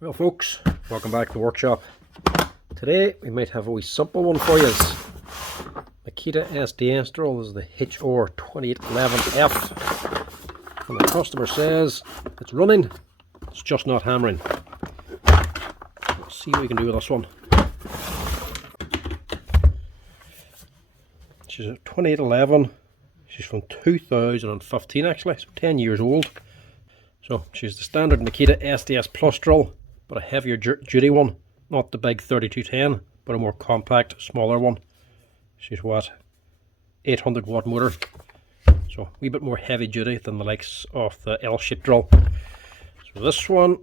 Well folks, welcome back to the workshop. Today we might have a wee simple one for you. Makita SDS Drill. This is the HR2811F, and the customer says it's running, it's just not hammering. Let's see what we can do with this one. She's a 2811. She's from 2015 actually, so 10 years old. So she's the standard Makita SDS Plus drill, but a heavier duty one, not the big 3210, but a more compact, smaller one. She's what, 800 watt motor, so a wee bit more heavy duty than the likes of the L-shaped drill. So this one,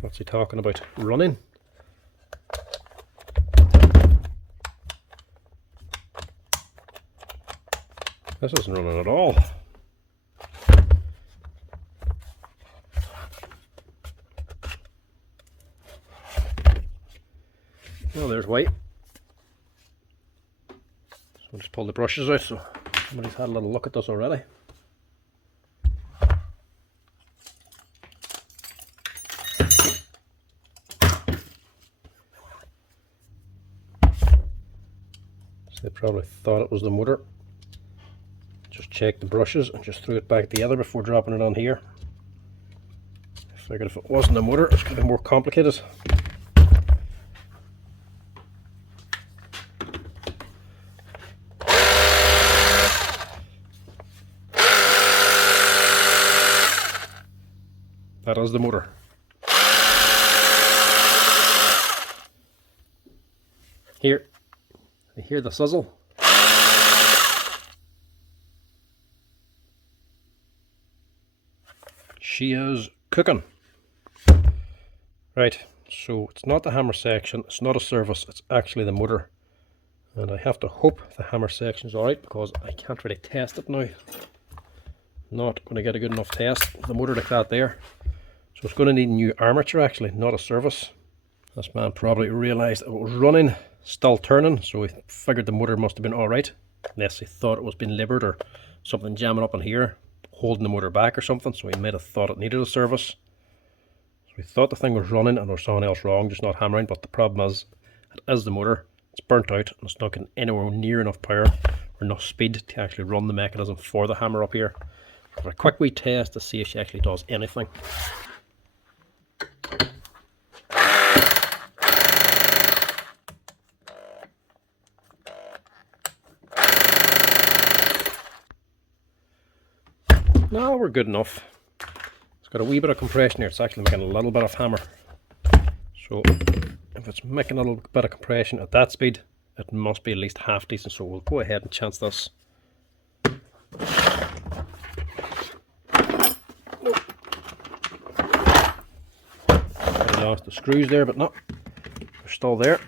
what's he talking about? Running. This isn't running at all. Well, there's white. So I'll just pull the brushes out, so somebody's had a little look at this already. So they probably thought it was the motor. Just check the brushes and just threw it back together before dropping it on here. I figured if it wasn't a motor, it's going to be more complicated. That is the motor. Here, you hear the sizzle? She is cooking. Right, so it's not the hammer section, it's not a service, it's actually the motor. And I have to hope the hammer section is alright, because I can't really test it now. Not going to get a good enough test with the motor like that there. So it's going to need new armature actually, not a service. This man probably realised it was running, still turning, so he figured the motor must have been alright. Unless he thought it was being libered or something jamming up in here, holding the motor back or something, so he might have thought it needed a service. So he thought the thing was running and there was something else wrong, just not hammering, but the problem is, it is the motor. It's burnt out and it's not getting anywhere near enough power or enough speed to actually run the mechanism for the hammer up here. So for a quick wee test to see if she actually does anything. No, we're good enough. It's got a wee bit of compression here. It's actually making a little bit of hammer. So if it's making a little bit of compression at that speed, it must be at least half decent. So we'll go ahead and chance this. I lost the screws there, but no, they're still there.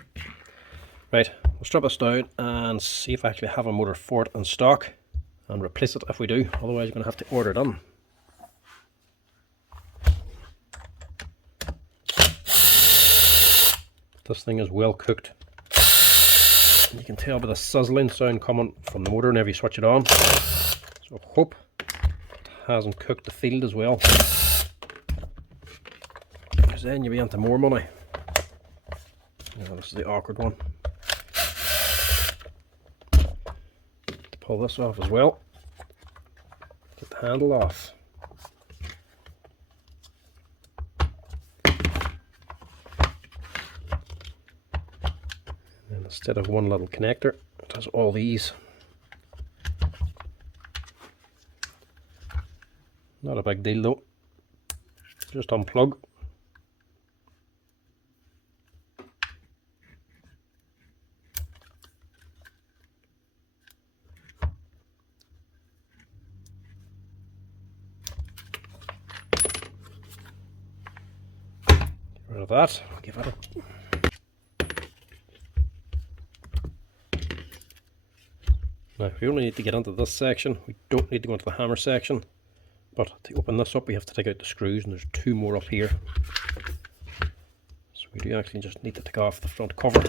Right, we'll strip this down and see if I actually have a motor for it in stock, and replace it if we do, otherwise we're going to have to order it in. This thing is well cooked. You can tell by the sizzling sound coming from the motor whenever you switch it on. So I hope it hasn't cooked the field as well, because then you'll be into more money. Yeah, this is the awkward one. Pull this off as well. Get the handle off. And instead of one little connector, it has all these. Not a big deal though. Just unplug. Rid of that. I'll give it a... Now we only need to get into this section, we don't need to go into the hammer section, but to open this up we have to take out the screws, and there's two more up here. So we do actually just need to take off the front cover.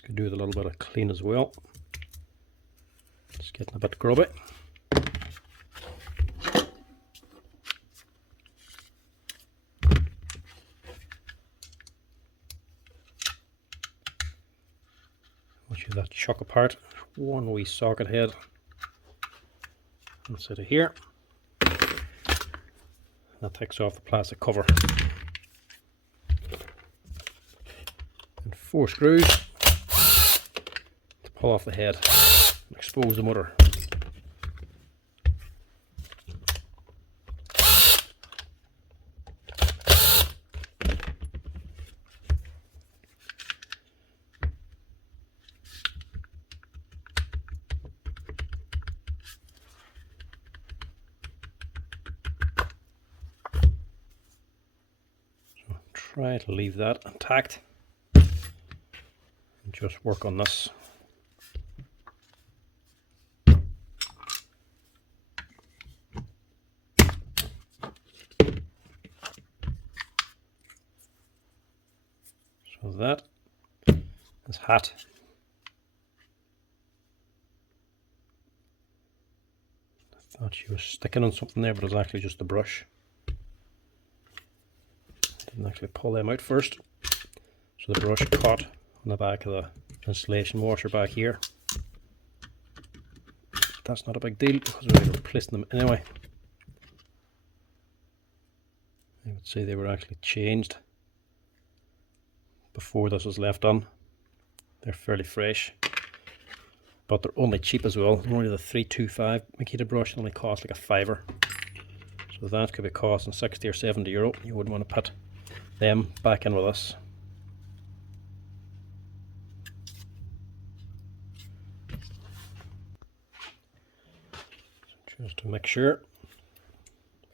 This could do with a little bit of clean as well. It's getting a bit grubby. Once you have that chuck apart, one wee socket head inside of here. That takes off the plastic cover. And 4 screws to pull off the head and expose the motor. Try to leave that intact and just work on this. So that is hot. I thought she was sticking on something there, but it was actually just the brush. Didn't actually pull them out first, so the brush caught on the back of the insulation washer back here. That's not a big deal because we're replacing them anyway. You would see they were actually changed before this was left on. They're fairly fresh, but they're only cheap as well. Only the 325 Makita brush only costs like £5, so that could be costing 60 or 70 euro. You wouldn't want to put them back in with us. So just to make sure,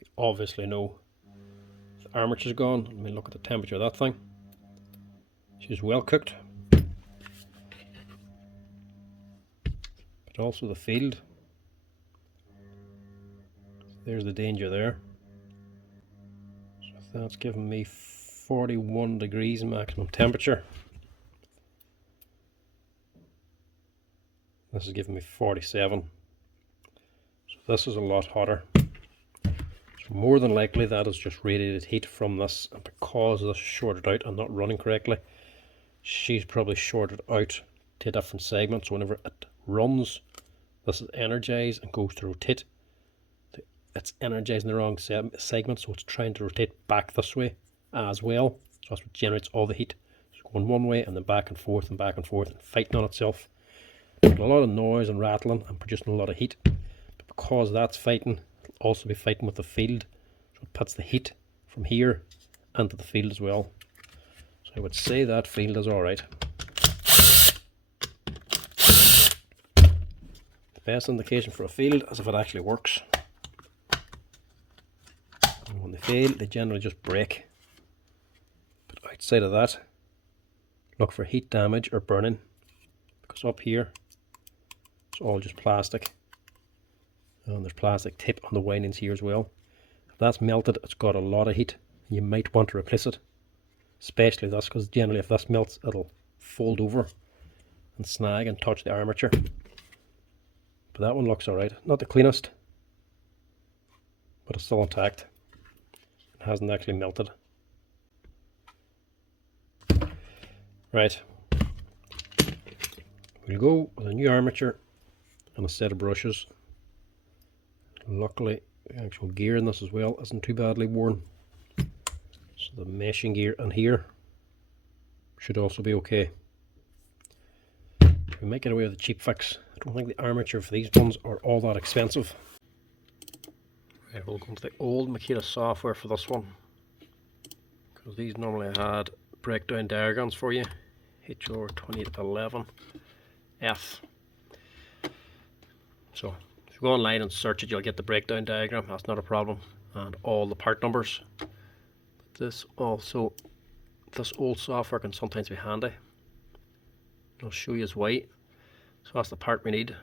we obviously know the armature's gone. Let me look at the temperature of that thing. She's well cooked, but also the field. There's the danger there. So that's giving me 41 degrees maximum temperature. This is giving me 47. So this is a lot hotter. So more than likely that is just radiated heat from this, and because this is shorted out and not running correctly, she's probably shorted out to a different segment. So whenever it runs, this is energized and goes to rotate. It's energizing the wrong segment, so it's trying to rotate back this way as well. So that's what generates all the heat. It's going one way and then back and forth and fighting on itself. There's a lot of noise and rattling and producing a lot of heat. But because that's fighting, it'll also be fighting with the field. So it puts the heat from here into the field as well. So I would say that field is alright. The best indication for a field is if it actually works. And when they fail, they generally just break. But outside of that, look for heat damage or burning, because up here it's all just plastic, and there's plastic tip on the windings here as well. If that's melted, it's got a lot of heat. You might want to replace it, especially this, because generally if this melts, it'll fold over and snag and touch the armature. But that one looks alright. Not the cleanest, but it's still intact. It hasn't actually melted. Right, we'll go with a new armature and a set of brushes. Luckily the actual gear in this as well isn't too badly worn, so the meshing gear in here should also be okay. We might get away with a cheap fix. I don't think the armature for these ones are all that expensive. Right, we'll go into the old Makita software for this one, because these normally had breakdown diagrams for you. HR2811F. So if you go online and search it, you'll get the breakdown diagram. That's not a problem, and all the part numbers. But this old software can sometimes be handy. I'll show you why. So that's the part we need,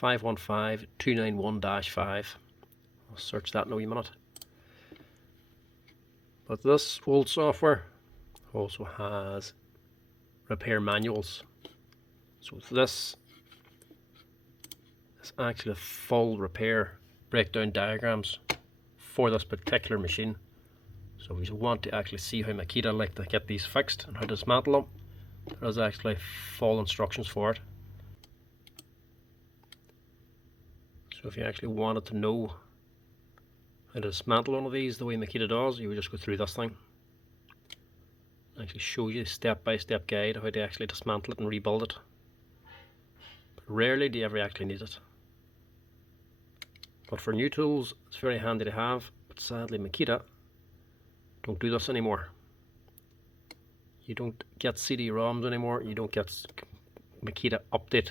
515291-5. I'll search that in a wee minute. But this old software also has repair manuals. So this is actually a full repair breakdown diagrams for this particular machine. So if you want to actually see how Makita like to get these fixed and how to dismantle them, there is actually full instructions for it. So if you actually wanted to know how to dismantle one of these the way Makita does, you would just go through this thing. It actually shows you a step-by-step guide of how to actually dismantle it and rebuild it. But rarely do you ever actually need it. But for new tools, it's very handy to have, but sadly Makita don't do this anymore. You don't get CD-ROMs anymore, you don't get Makita update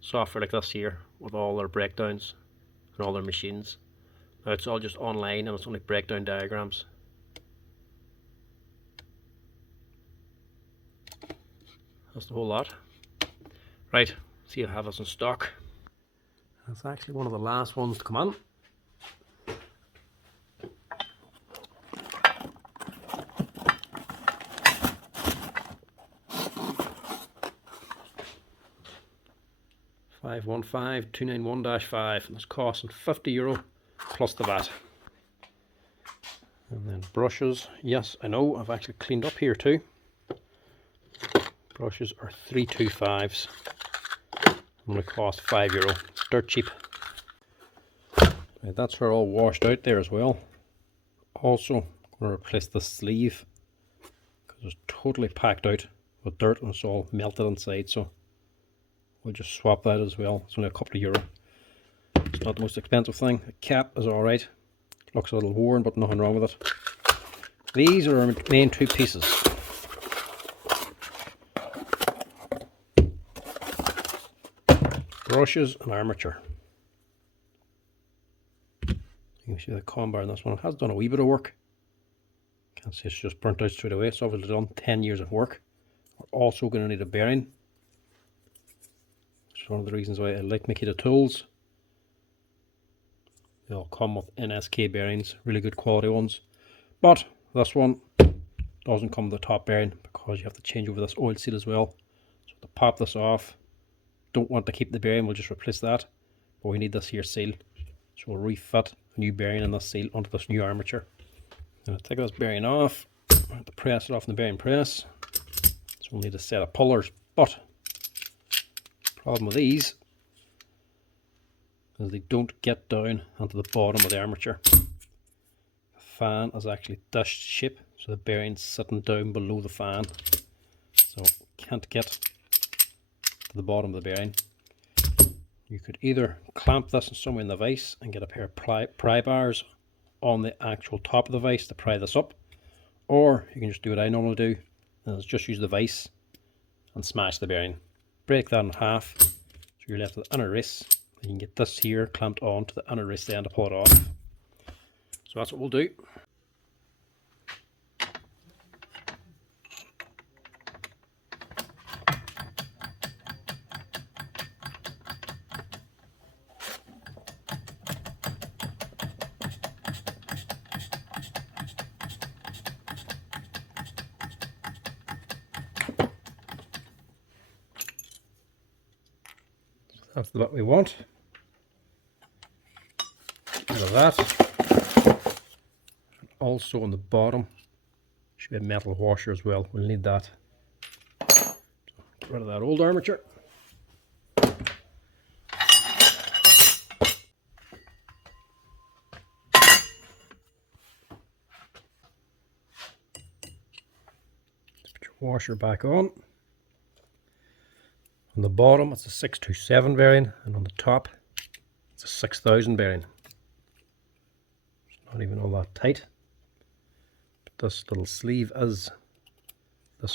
software like this here with all their breakdowns and all their machines. Now it's all just online and it's only breakdown diagrams. That's the whole lot. Right, see I have this in stock. That's actually one of the last ones to come on. €515-291-5, and it's costing €50 plus the VAT. And then brushes, yes I know I've actually cleaned up here too. Brushes are 325s. Only cost €5. Dirt cheap. Right, that's her all washed out there as well. Also, I'm going to replace the sleeve because it's totally packed out with dirt and it's all melted inside. So we'll just swap that as well. It's only a couple of euro. It's not the most expensive thing. The cap is alright. Looks a little worn, but nothing wrong with it. These are our main two pieces. Brushes and armature. You can see the comb in this one. It has done a wee bit of work. Can't see it's just burnt out straight away. It's obviously done 10 years of work. We're also going to need a bearing. It's one of the reasons why I like Makita tools. They all come with NSK bearings, really good quality ones. But this one doesn't come with the top bearing because you have to change over this oil seal as well. So to pop this off, don't want to keep the bearing, we'll just replace that. But we need this here seal. So we'll refit a new bearing and this seal onto this new armature. Now take this bearing off, I have to press it off in the bearing press. So we'll need a set of pullers. But problem with these is they don't get down onto the bottom of the armature. The fan is actually dished shape, so the bearing's sitting down below the fan. So can't get to the bottom of the bearing. You could either clamp this somewhere in the vise and get a pair of pry bars on the actual top of the vise to pry this up, or you can just do what I normally do, and just use the vise and smash the bearing. Break that in half, so you're left with the inner wrist. You can get this here clamped on to the inner wrist end to pull it off. So that's what we'll do. That's the bit we want. Out of that. Also on the bottom should be a metal washer as well. We'll need that. So get rid of that old armature. Put your washer back on. On the bottom it's a 627 bearing, and on the top it's a 6000 bearing. It's not even all that tight. But this little sleeve is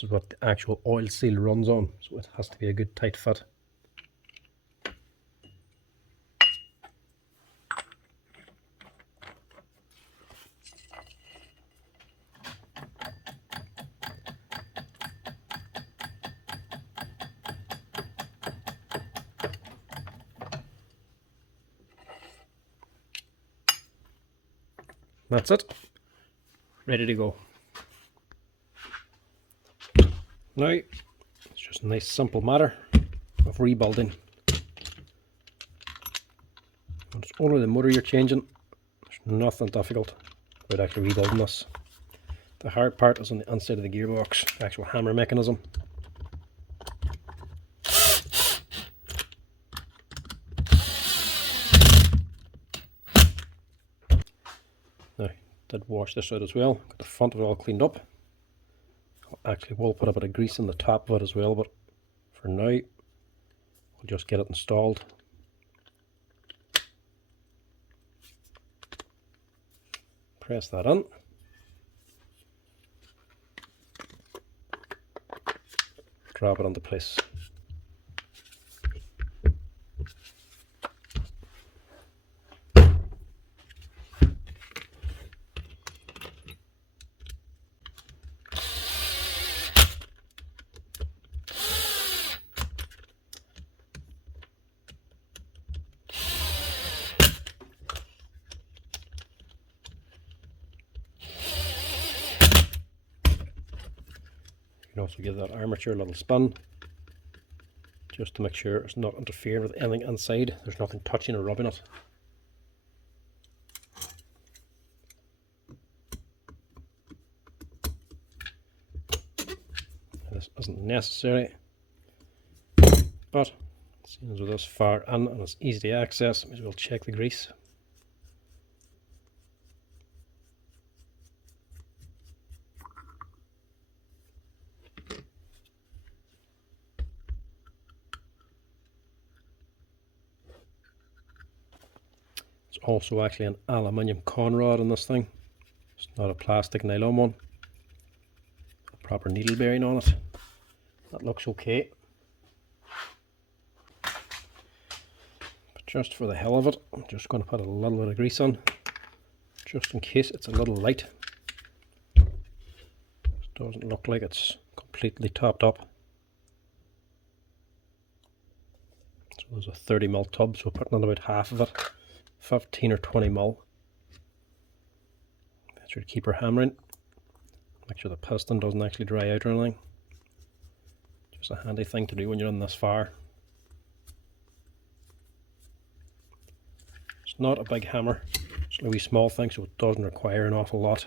what the actual oil seal runs on, so it has to be a good tight fit. That's it. Ready to go. Now, it's just a nice simple matter. of rebuilding. And it's only the motor you're changing. There's nothing difficult about actually rebuilding this. The hard part is on the inside of the gearbox, the actual hammer mechanism. Now, did wash this out as well. Got the front of it all cleaned up. I actually will put a bit of grease in the top of it as well, but for now, we'll just get it installed. Press that in. Drop it into place. You can also give that armature a little spin, just to make sure it's not interfering with anything inside. There's nothing touching or rubbing it. This isn't necessary, but seeing as we're this far in and it's easy to access, may as well check the grease. It's also actually an aluminium con rod in this thing. It's not a plastic nylon one. A proper needle bearing on it. That looks okay. But just for the hell of it, I'm just going to put a little bit of grease on, just in case it's a little light. It doesn't look like it's completely topped up. So there's a 30mm tub, so we're putting in about half of it. 15 or 20mm. Make sure to keep her hammering. Make sure the piston doesn't actually dry out or anything. Just a handy thing to do when you're in this far. It's not a big hammer, it's a wee small thing, so it doesn't require an awful lot.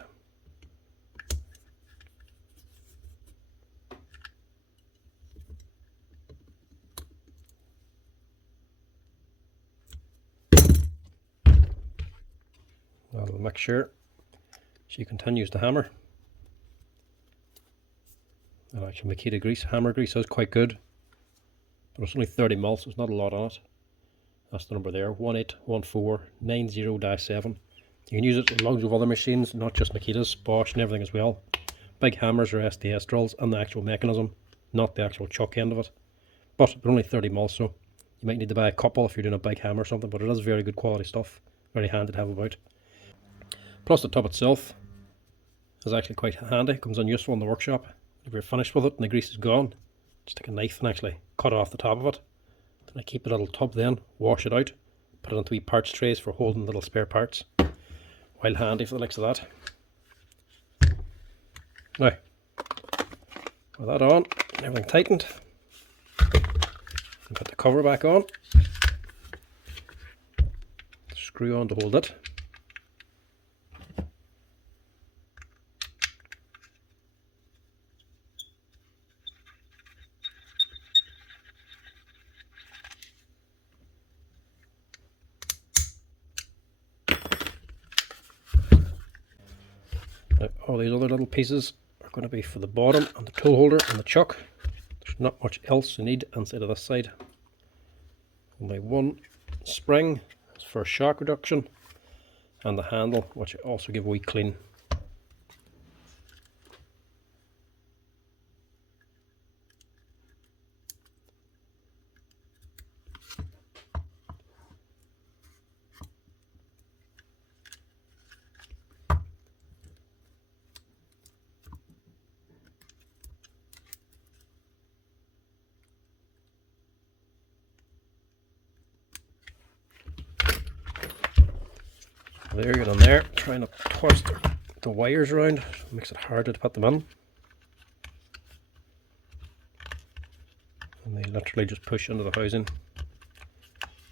That'll make sure she continues to hammer. And actually Makita grease, hammer grease is quite good, but it's only 30mm, so it's not a lot on it. That's the number there, 181490-7. You can use it in loads of other machines, not just Makitas, Bosch and everything as well. Big hammers or SDS drills and the actual mechanism, not the actual chuck end of it. But they're only 30mm, so you might need to buy a couple if you're doing a big hammer or something, but it is very good quality stuff, very handy to have about. Plus the tub itself is actually quite handy, it comes in useful in the workshop. If you're finished with it and the grease is gone, just take a knife and actually cut off the top of it. Then I keep the little tub then, wash it out, put it into wee parts trays for holding little spare parts. While handy for the likes of that. Now, with that on, everything tightened, and put the cover back on. Screw on to hold it. Now, all these other little pieces are going to be for the bottom and the tool holder and the chuck. There's not much else you need inside of this side. Only one spring for shock reduction, and the handle, which I also give a wee clean. There, get on there, trying to twist the wires around, makes it harder to put them in. And they forcefully just push into the housing.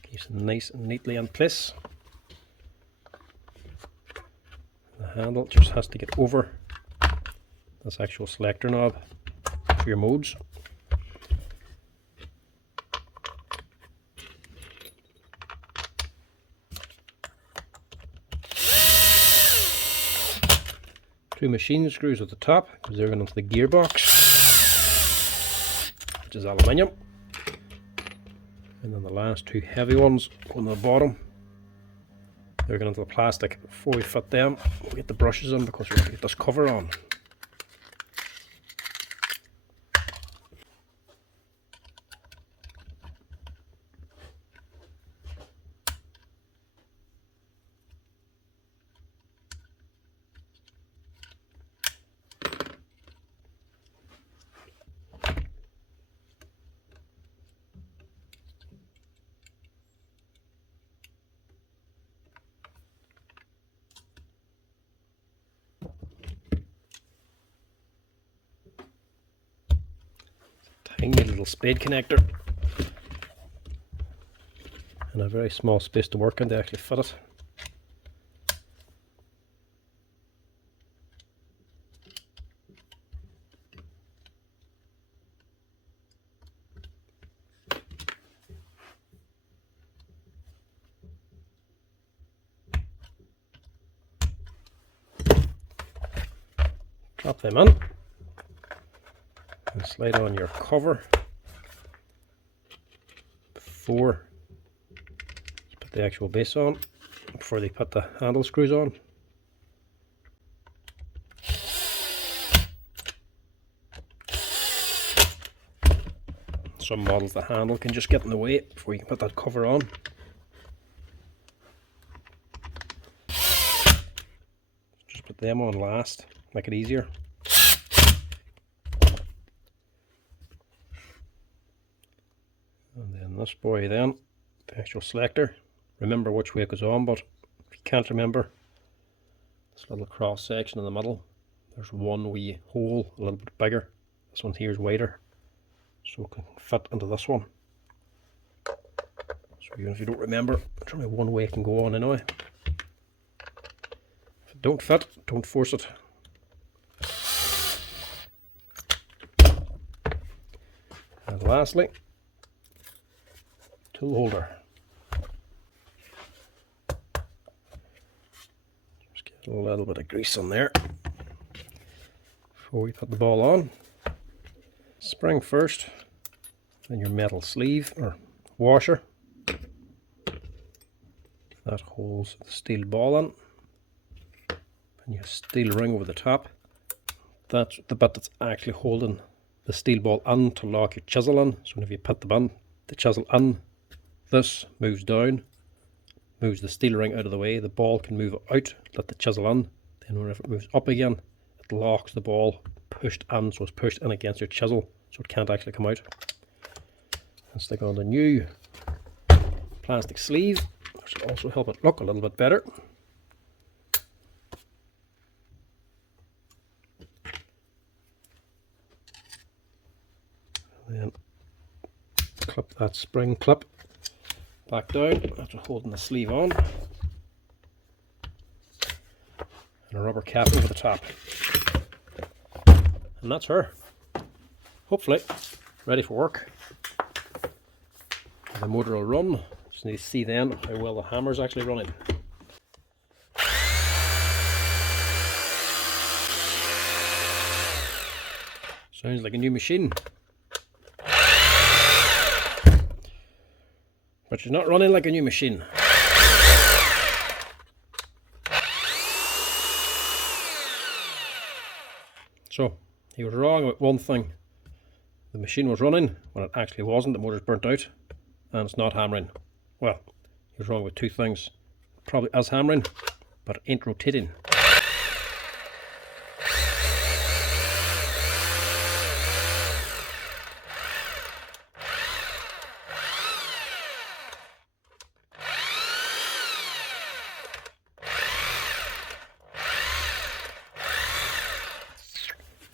Keeps it nice and neatly in place. The handle just has to get over this actual selector knob for your modes. Two machine screws at the top because they're going into the gearbox, which is aluminium. And then the last two heavy ones on the bottom, they're going into the plastic. Before we fit them, we'll get the brushes in because we're going to get this cover on. Tiny little spade connector and a very small space to work in to actually fit it. Drop them in and slide on your cover before you put the actual base on, before they put the handle screws on. Some models the handle can just get in the way before you can put that cover on. Just put them on last, make it easier. And then this boy then, the actual selector. Remember which way it goes on, but if you can't remember, this little cross section in the middle, there's one wee hole a little bit bigger. This one here is wider, so it can fit into this one. So even if you don't remember, there's only one way it can go on anyway. If it don't fit, don't force it. And lastly, tool holder. Just get a little bit of grease on there before we put the ball on. Spring first, then your metal sleeve or washer that holds the steel ball in, and you have a steel ring over the top. That's the bit that's actually holding the steel ball in to lock your chisel in. So if you put the chisel in, this moves down, moves the steel ring out of the way, the ball can move out, let the chisel in, then whenever it moves up again, it locks the ball pushed in, so it's pushed in against your chisel, so it can't actually come out. And stick on the new plastic sleeve, which will also help it look a little bit better. And then clip that spring clip back down after holding the sleeve on, and a rubber cap over the top, and that's her, hopefully ready for work. The motor will run. Just need to see then how well the hammer's actually running. Sounds like a new machine, but she's not running like a new machine. So he was wrong about one thing. The machine was running when it actually wasn't. The motor's burnt out and it's not hammering. Well, he was wrong with two things. It probably is hammering, but it ain't rotating.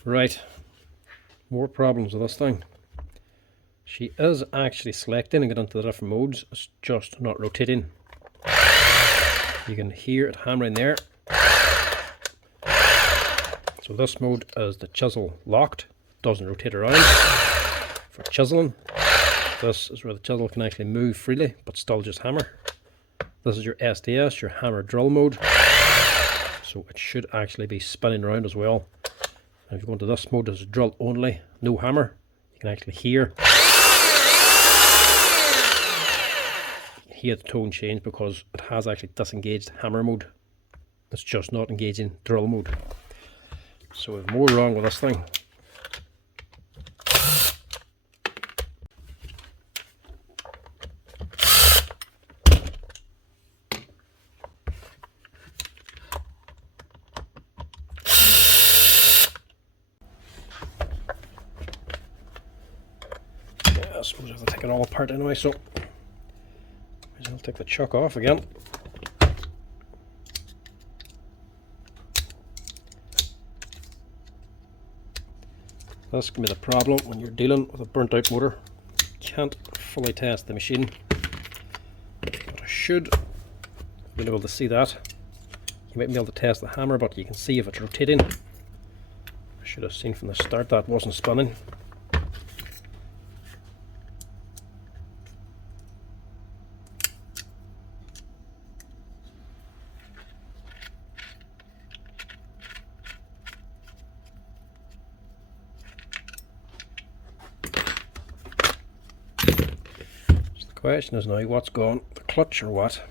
Right, more problems with this thing. She is actually selecting and getting into the different modes, it's just not rotating. You can hear it hammering there. So this mode is the chisel locked, doesn't rotate around. For chiseling, this is where the chisel can actually move freely but still just hammer. This is your SDS, your hammer drill mode. So it should actually be spinning around as well. And if you go into this mode, this is drill only, no hammer. You can actually hear the tone change because it has actually disengaged hammer mode. It's just not engaging drill mode. So we have more wrong with this thing. I suppose I have to take it all apart anyway, so I'll take the chuck off again. This can be the problem when you're dealing with a burnt out motor. You can't fully test the machine. But I should be able to see that. You might be able to test the hammer, but you can see if it's rotating. I should have seen from the start that wasn't spinning. The question is now what's gone, the clutch or what?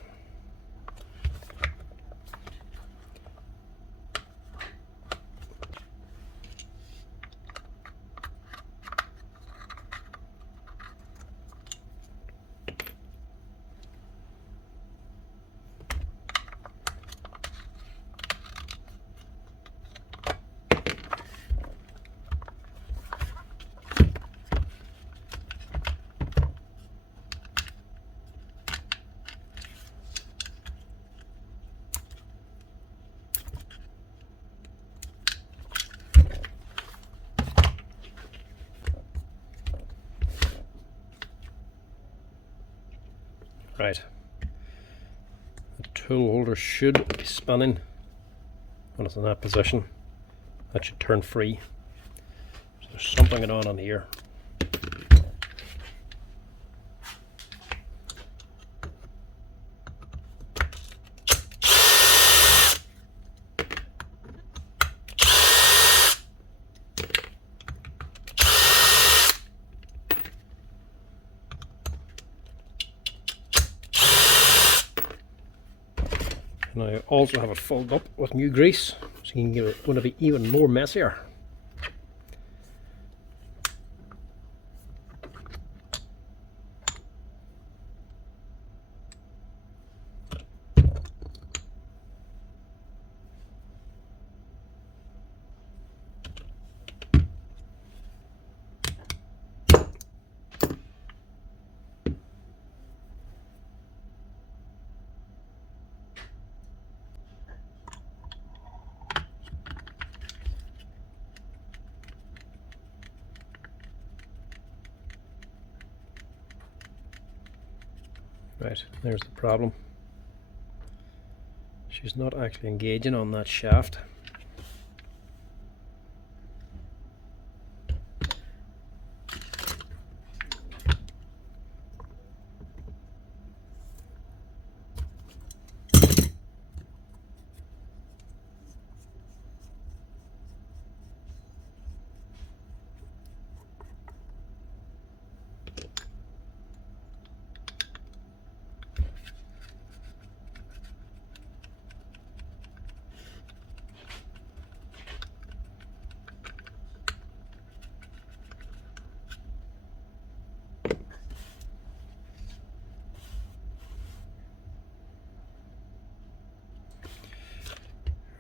Right, the tool holder should be spinning when it's in that position. That should turn free. So there's something going on here. Now I also have it filled up with new grease, so you can get it going to be even more messier. Right, there's the problem. She's not actually engaging on that shaft.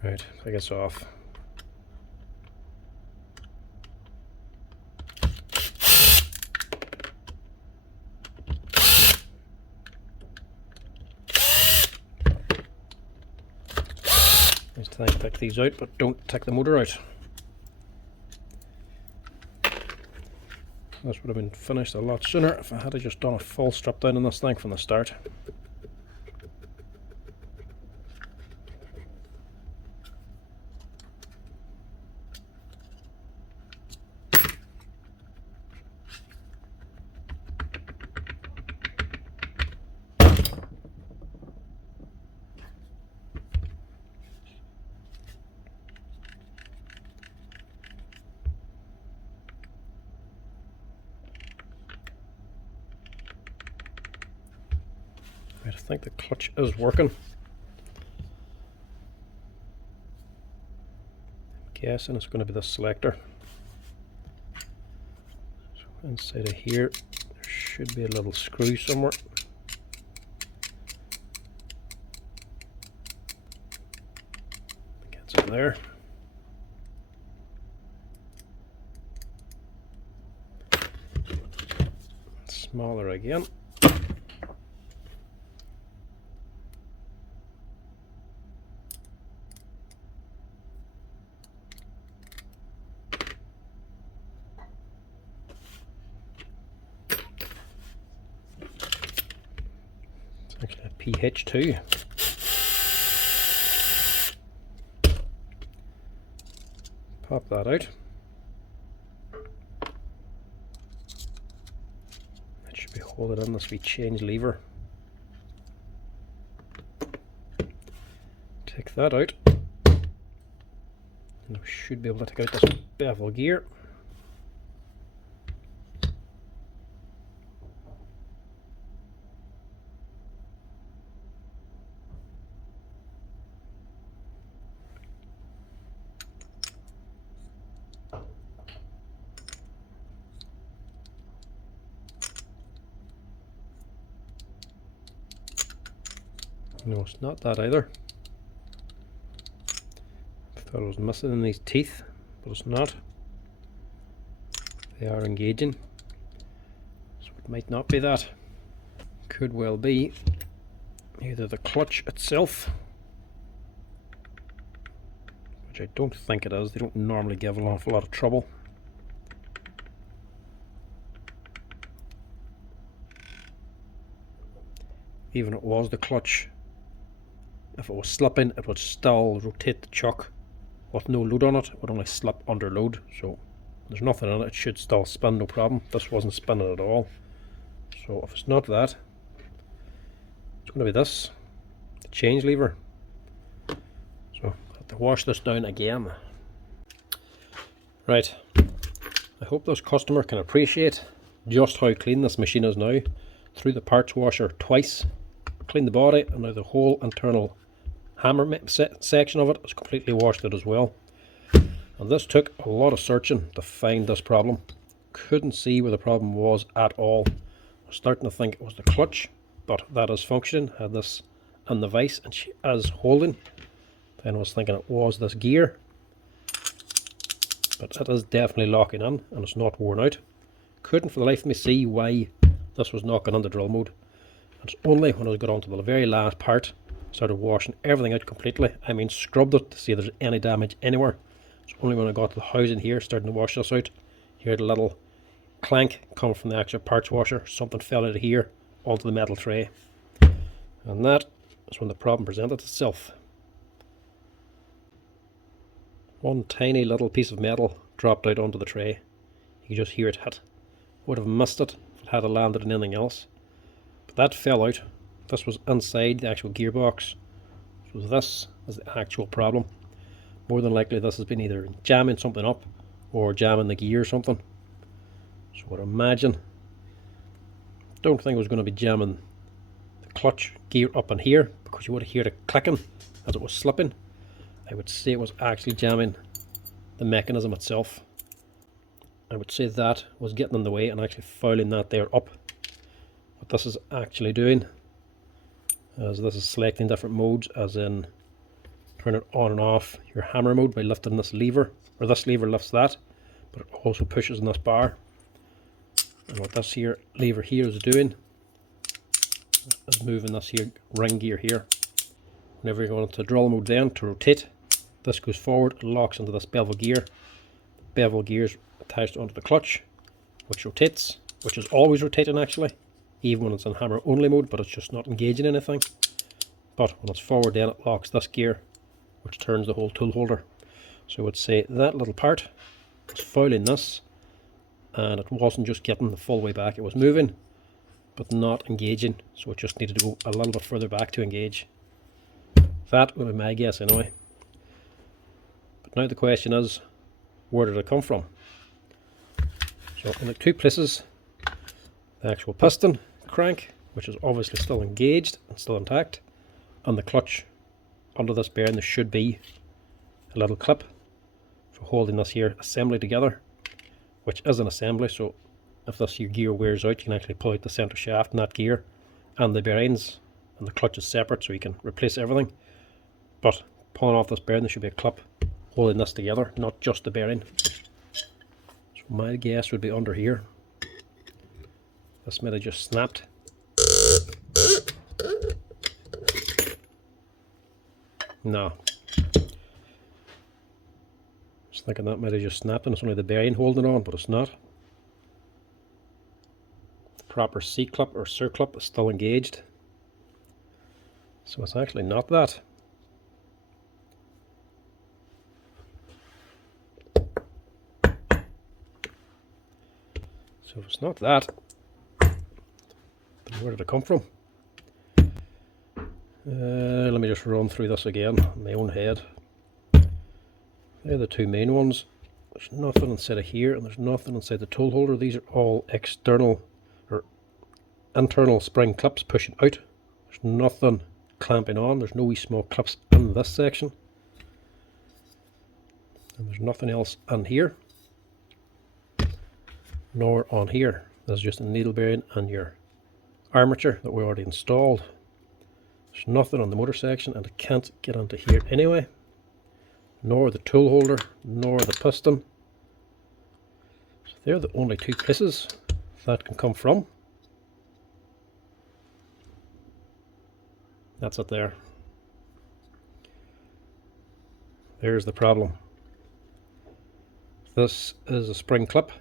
Right, I guess off. Just try and pick these out, but don't take the motor out. This would have been finished a lot sooner if I had just done a full strip down on this thing from the start. I think the clutch is working. I'm guessing it's going to be the selector. So inside of here, there should be a little screw somewhere. Gets in there. Smaller again. Actually a PH2. Pop that out. That should be holding in this wee change lever. Take that out. And we should be able to take out this bevel gear. No, it's not that either. I thought it was missing in these teeth, but it's not. They are engaging, so it might not be that. Could well be either the clutch itself, which I don't think it is. They don't normally give an awful lot of trouble. Even if it was the clutch, if it was slipping, it would still rotate the chuck with no load on it. It would only slip under load, so there's nothing in it. It should still spin, no problem. This wasn't spinning at all. So if it's not that, it's going to be this, the change lever. So I have to wash this down again. Right, I hope this customer can appreciate just how clean this machine is now. Through the parts washer twice, cleaned the body, and now the whole internal hammer section of it is completely washed out as well. And this took a lot of searching to find this problem. Couldn't see where the problem was at all. I was starting to think it was the clutch, but that is functioning. Had this in the vise and she is holding. Then I was thinking it was this gear, but it is definitely locking in and it's not worn out. Couldn't for the life of me see why this was not going into drill mode. And it's only when I got onto the very last part, started washing everything out completely. I mean, scrubbed it to see if there's any damage anywhere. It's only when I got to the housing here, starting to wash this out, heard a little clank coming from the actual parts washer. Something fell out of here onto the metal tray. And that is when the problem presented itself. One tiny little piece of metal dropped out onto the tray. You could just hear it hit. Would have missed it if it had landed in anything else. But that fell out. This was inside the actual gearbox. So this is the actual problem. More than likely this has been either jamming something up or jamming the gear or something. So I would imagine, don't think it was going to be jamming the clutch gear up in here, because you would have heard it clicking as it was slipping. I would say it was actually jamming the mechanism itself. I would say that was getting in the way and actually fouling that there up. What this is actually doing, as this is selecting different modes, as in turn it on and off your hammer mode by lifting this lever, or this lever lifts that, but it also pushes in this bar. And what this here lever here is doing is moving this here ring gear here. Whenever you go into drill mode then to rotate, this goes forward and locks into this bevel gear. The bevel gear is attached onto the clutch, which rotates, which is always rotating actually, even when it's in hammer only mode, but it's just not engaging anything. But when it's forward, then it locks this gear, which turns the whole tool holder. So I would say that little part was fouling this, and it wasn't just getting the full way back, it was moving but not engaging, so it just needed to go a little bit further back to engage. That would be my guess anyway. But now the question is, where did it come from? So in the two places, the actual piston crank, which is obviously still engaged and still intact, and the clutch under this bearing, there should be a little clip for holding this here assembly together, which is an assembly. So if this your gear wears out, you can actually pull out the center shaft in that gear and the bearings, and the clutch is separate, so you can replace everything. But pulling off this bearing, there should be a clip holding this together, not just the bearing. So my guess would be under here. This might have just snapped. No. Just thinking that might have just snapped and it's only the bearing holding it on, but it's not. The proper C-clip or circlip is still engaged. So it's actually not that. So if it's not that, then where did it come from? Let me just run through this again in my own head. They're the two main ones. There's nothing inside of here, and there's nothing inside the tool holder. These are all external or internal spring clips pushing out. There's nothing clamping on. There's no wee small clips in this section. And there's nothing else in here, nor on here. This is just a needle bearing and your armature that we already installed. There's nothing on the motor section, and it can't get onto here anyway, nor the tool holder, nor the piston. So they're the only two places that can come from. That's it there. There's the problem. This is a spring clip,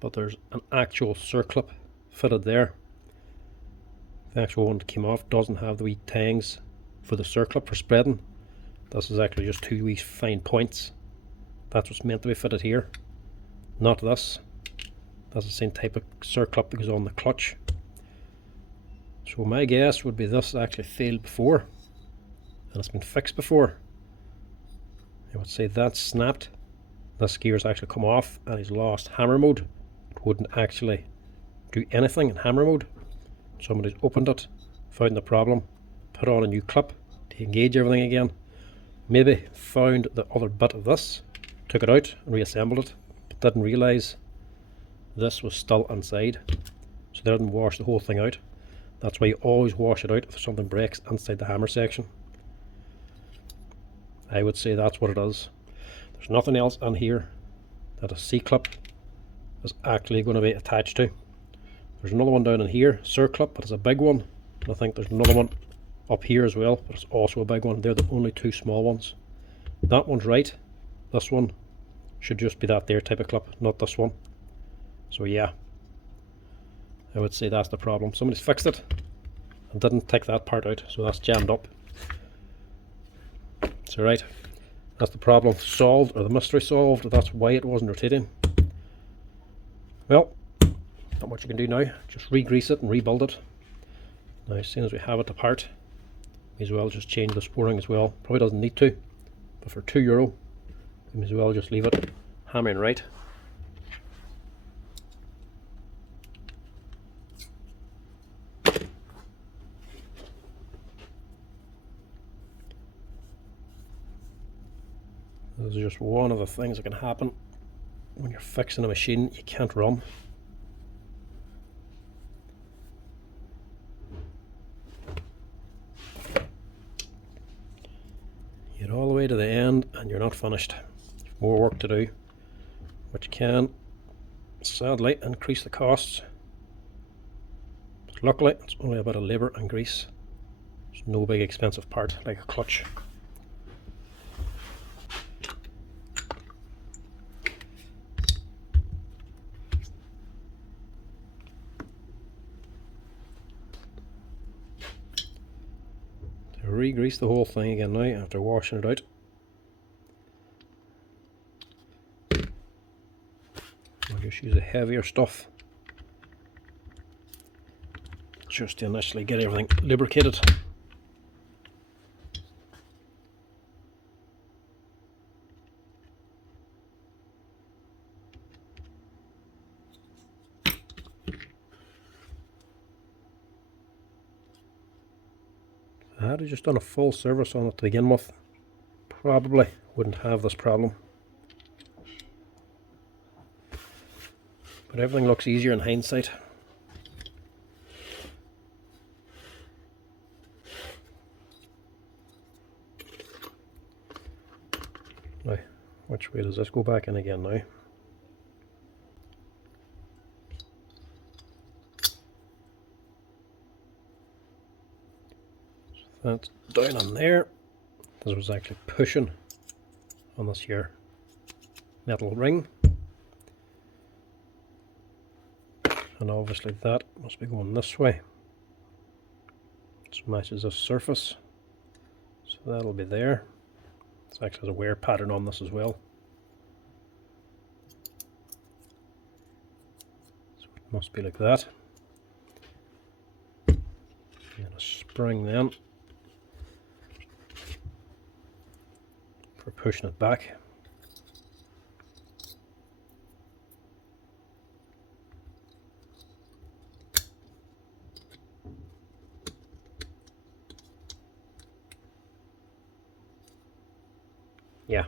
but there's an actual circlip fitted there. The actual one that came off doesn't have the wee tangs for the circlip for spreading. This is actually just two wee fine points. That's what's meant to be fitted here, not this. That's the same type of circlip that goes on the clutch. So my guess would be this actually failed before, and it's been fixed before. I would say that snapped. This gear's actually come off and he's lost hammer mode. It wouldn't actually do anything in hammer mode. Somebody's opened it, found the problem, put on a new clip to engage everything again, maybe found the other bit of this, took it out and reassembled it, but didn't realise this was still inside, so they didn't wash the whole thing out. That's why you always wash it out if something breaks inside the hammer section. I would say that's what it is. There's nothing else in here that a C-clip is actually going to be attached to. There's another one down in here, circlip, but it's a big one. And I think there's another one up here as well, but it's also a big one. They're the only two small ones. That one's right. This one should just be that there type of clip, not this one. So yeah, I would say that's the problem. Somebody's fixed it and didn't take that part out, so that's jammed up. So right, that's the problem solved, or the mystery solved. That's why it wasn't rotating. Well, not much you can do now. Just re-grease it and rebuild it. Now, as soon as we have it apart, may as well just change this o-ring as well. Probably doesn't need to, but for €2, we may as well just leave it hammering right. This is just one of the things that can happen when you're fixing a machine you can't run. You get all the way to the end and you're not finished. You've more work to do, which can sadly increase the costs. But luckily it's only a bit of labour and grease. It's no big expensive part like a clutch. re-grease the whole thing again now after washing it out. I'll just use the heavier stuff just to initially get everything lubricated. I had just done a full service on it to begin with, probably wouldn't have this problem. But everything looks easier in hindsight. Now, which way does this go back in again now? That's down on there. This was actually pushing on this here metal ring. And obviously that must be going this way. This matches this surface. So that'll be there. This actually has a wear pattern on this as well. So it must be like that. And a spring then for pushing it back. Yeah.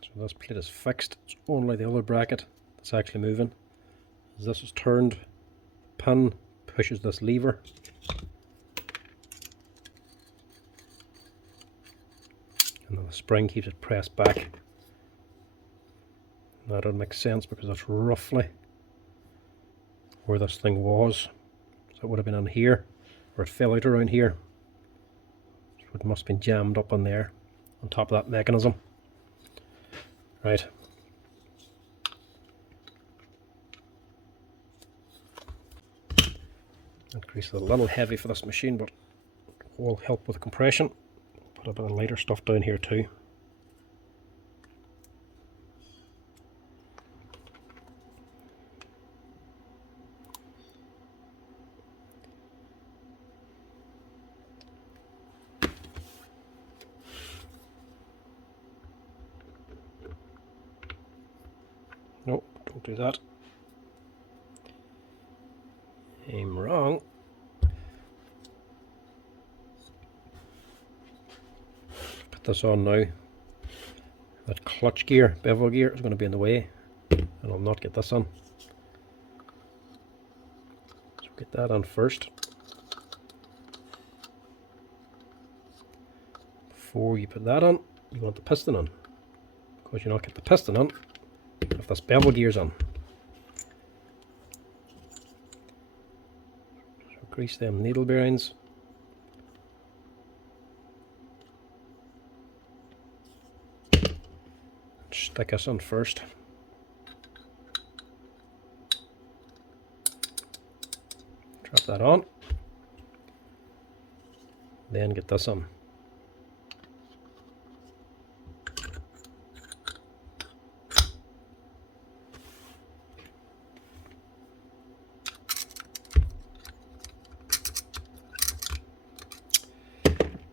So this plate is fixed. It's only the other bracket that's actually moving. As this is turned, the pin pushes this lever. And then the spring keeps it pressed back. That would make sense because that's roughly where this thing was. So it would have been in here, or it fell out around here. So it must have been jammed up on there, on top of that mechanism. Right. That grease is a little heavy for this machine, but it will help with compression. Put a bit of lighter stuff down here too. Nope, don't do that. I'm wrong. Put this on now. That clutch gear, bevel gear, is going to be in the way, and I'll not get this on. So get that on first. Before you put that on, you want the piston on. Because you not get the piston on if this bevel gear's on. So grease them needle bearings. Stick this on first. Drop that on. Then get this on.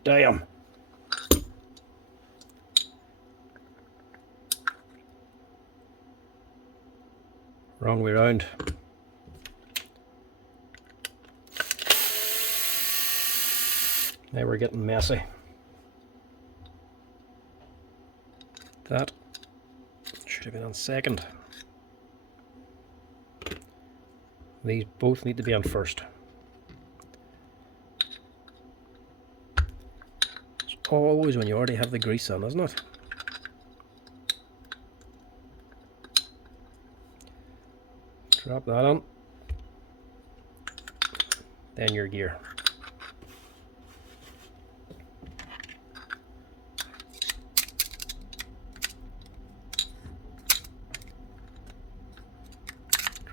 Damn. Wrong way around. Now we're getting messy. That should have been on second. These both need to be on first. It's always when you already have the grease on, isn't it? Drop that on. Then your gear.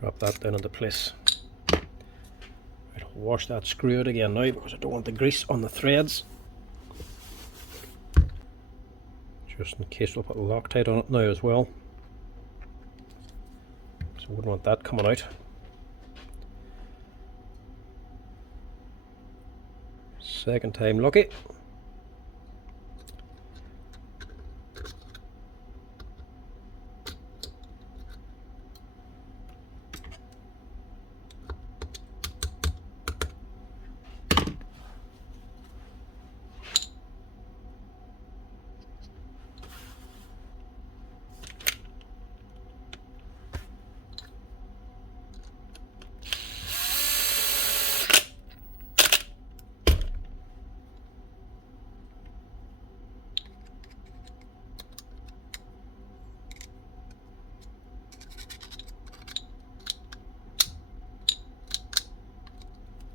Drop that down into place. Right, I'll wash that screw out again now because I don't want the grease on the threads. Just in case we'll put Loctite on it now as well. So I wouldn't want that coming out. Second time lucky.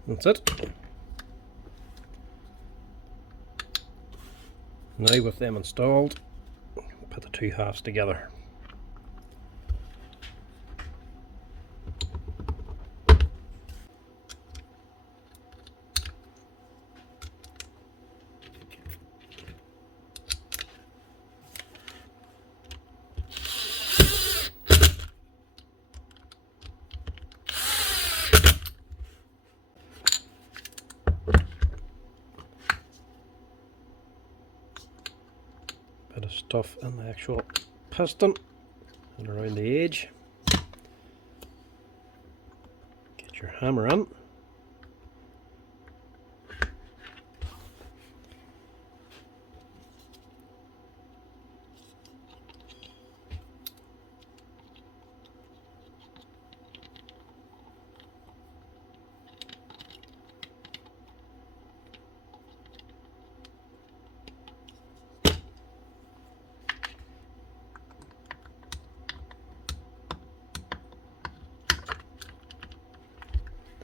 That's it. Now with them installed, put the two halves together. Bit of stuff in the actual piston and around the edge. Get your hammer in.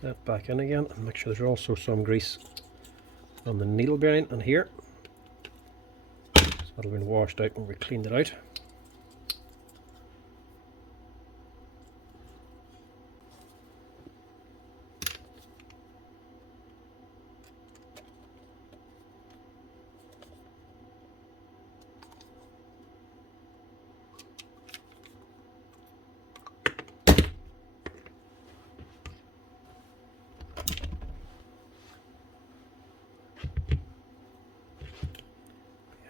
That back in again and make sure there's also some grease on the needle bearing and here. So that'll be washed out when we cleaned it out.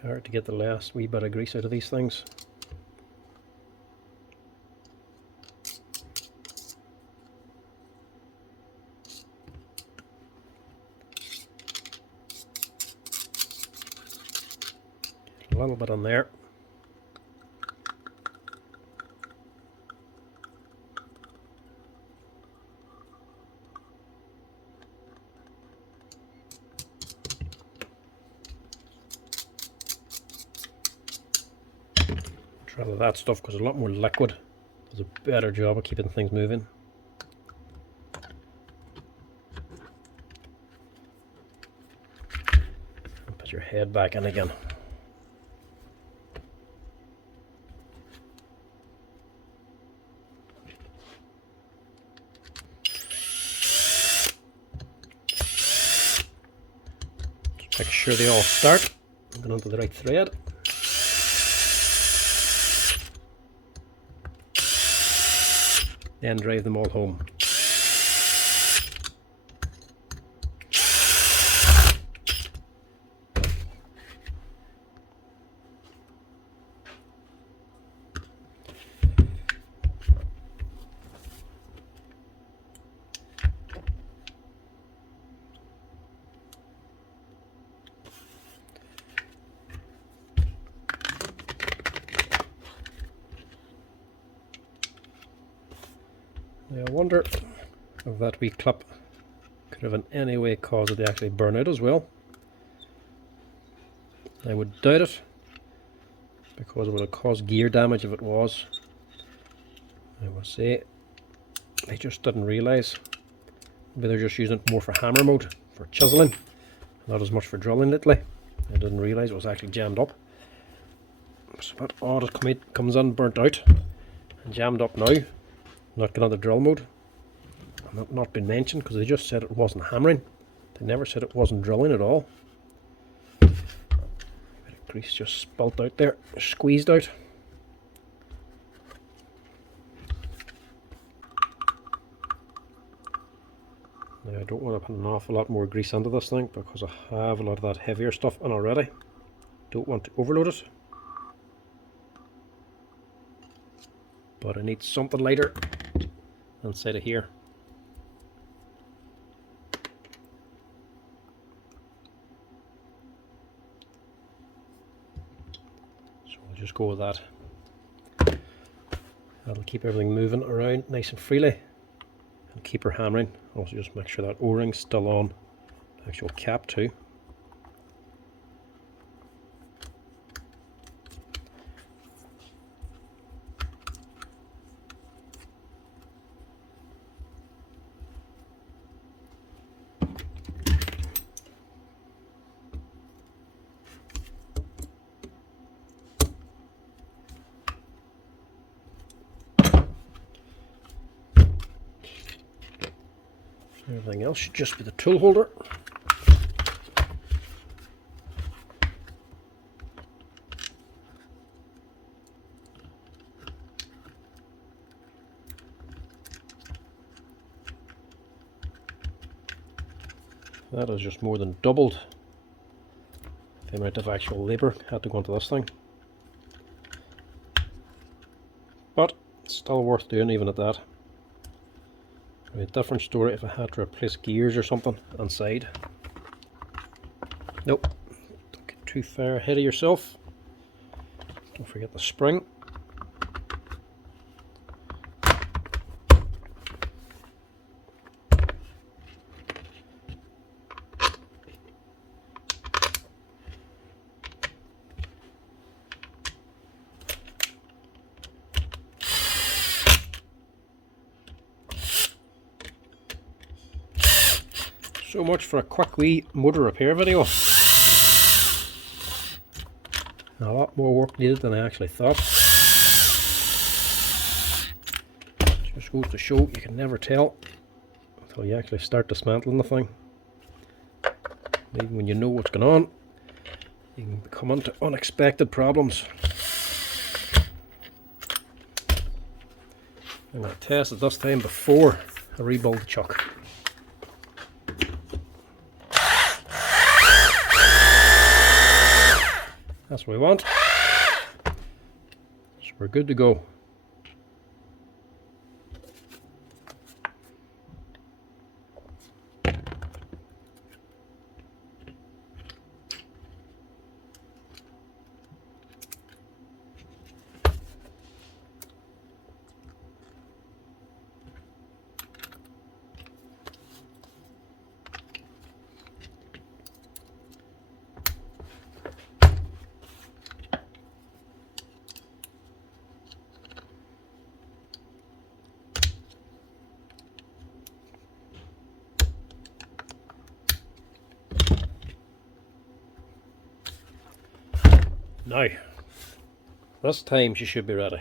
Hard to get the last wee bit of grease out of these things. A little bit on there. Rather that stuff because it's a lot more liquid. Does a better job of keeping things moving. And put your head back in again. Just make sure they all start. Going onto the right thread. Then drive them all home. Now I wonder if that wee clip could have in any way caused it to actually burn out as well. I would doubt it, because it would have caused gear damage if it was. I would say they just didn't realise. Maybe they're just using it more for hammer mode, for chiseling, not as much for drilling lately. I didn't realise it was actually jammed up. It's a bit odd it comes in burnt out and jammed up now. not get on the drill mode. And not been mentioned because they just said it wasn't hammering. They never said it wasn't drilling at all. Bit of grease just spilt out there, squeezed out. Now I don't want to put an awful lot more grease into this thing because I have a lot of that heavier stuff in already. Don't want to overload it. But I need something lighter inside of here. So I'll just go with that. That'll keep everything moving around nice and freely and keep her hammering. Also just make sure that o-ring's still on the actual cap too. Everything else should just be the tool holder. That has just more than doubled the amount of actual labour had to go into this thing. But it's still worth doing even at that. A different story if I had to replace gears or something inside. Nope, don't get too far ahead of yourself. Don't forget the spring. So much for a quick wee motor repair video. A lot more work needed than I actually thought. Just goes to show you can never tell until you actually start dismantling the thing. Even when you know what's going on, you can come into unexpected problems. I'm going to test it this time before I rebuild the chuck. That's what we want. So we're good to go. Now, this time she should be ready.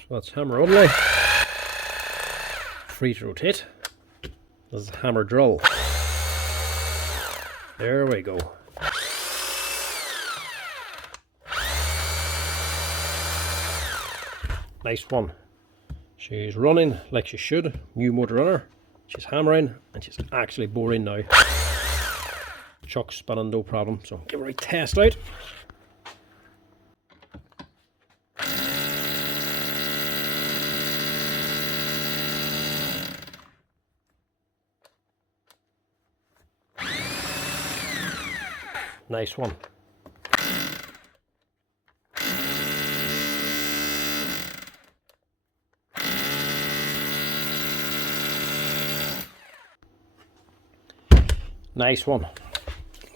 So that's hammer only. Free to rotate. This is hammer drill. There we go. Nice one. She's running like she should, new motor on her. She's hammering and she's actually boring now. Chuck's spinning no problem, so give her a test out. Nice one. Nice one.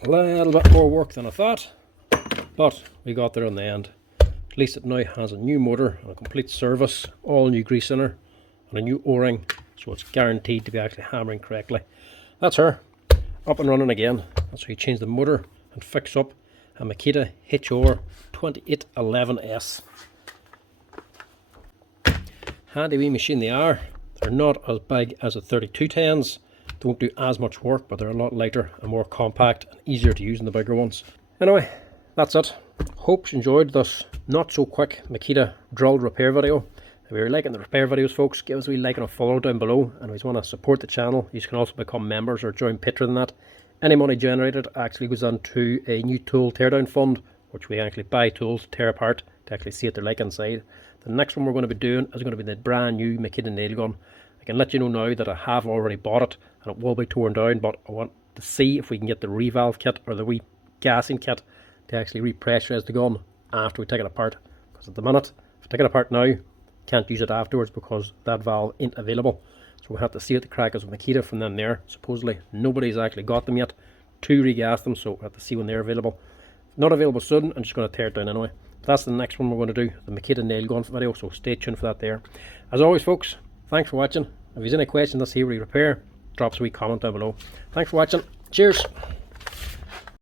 A little bit more work than I thought, but we got there in the end. At least it now has a new motor and a complete service, all new grease in her, and a new o-ring, so it's guaranteed to be actually hammering correctly. That's her. up and running again. That's how you change the motor and fix up a Makita HR2811S. Handy wee machine they are. They're not as big as the 3210s. Don't do as much work, but they're a lot lighter and more compact and easier to use than the bigger ones. Anyway, that's it. Hope you enjoyed this not so quick Makita drill repair video. If you're liking the repair videos, folks, give us a wee like and a follow down below. And if you want to support the channel, you can also become members or join Patreon than that. Any money generated actually goes into a new tool teardown fund, which we actually buy tools to tear apart to actually see what they're like inside. The next one we're going to be doing is going to be the brand new Makita nail gun. I can let you know now that I have already bought it and it will be torn down, but I want to see if we can get the revalve kit or the wee gassing kit to actually repressurize the gun after we take it apart. Because at the minute, if I take it apart now, can't use it afterwards because that valve ain't available. So we'll have to see what the crack is with Makita from then there. Supposedly nobody's actually got them yet to regas them, so we'll have to see when they're available. If not available soon, I'm just going to tear it down anyway. But that's the next one we're going to do, the Makita nail gun video, so stay tuned for that there. As always, folks, thanks for watching. If there's any questions, let's see where you repair, drop us a wee comment down below. Thanks for watching. Cheers.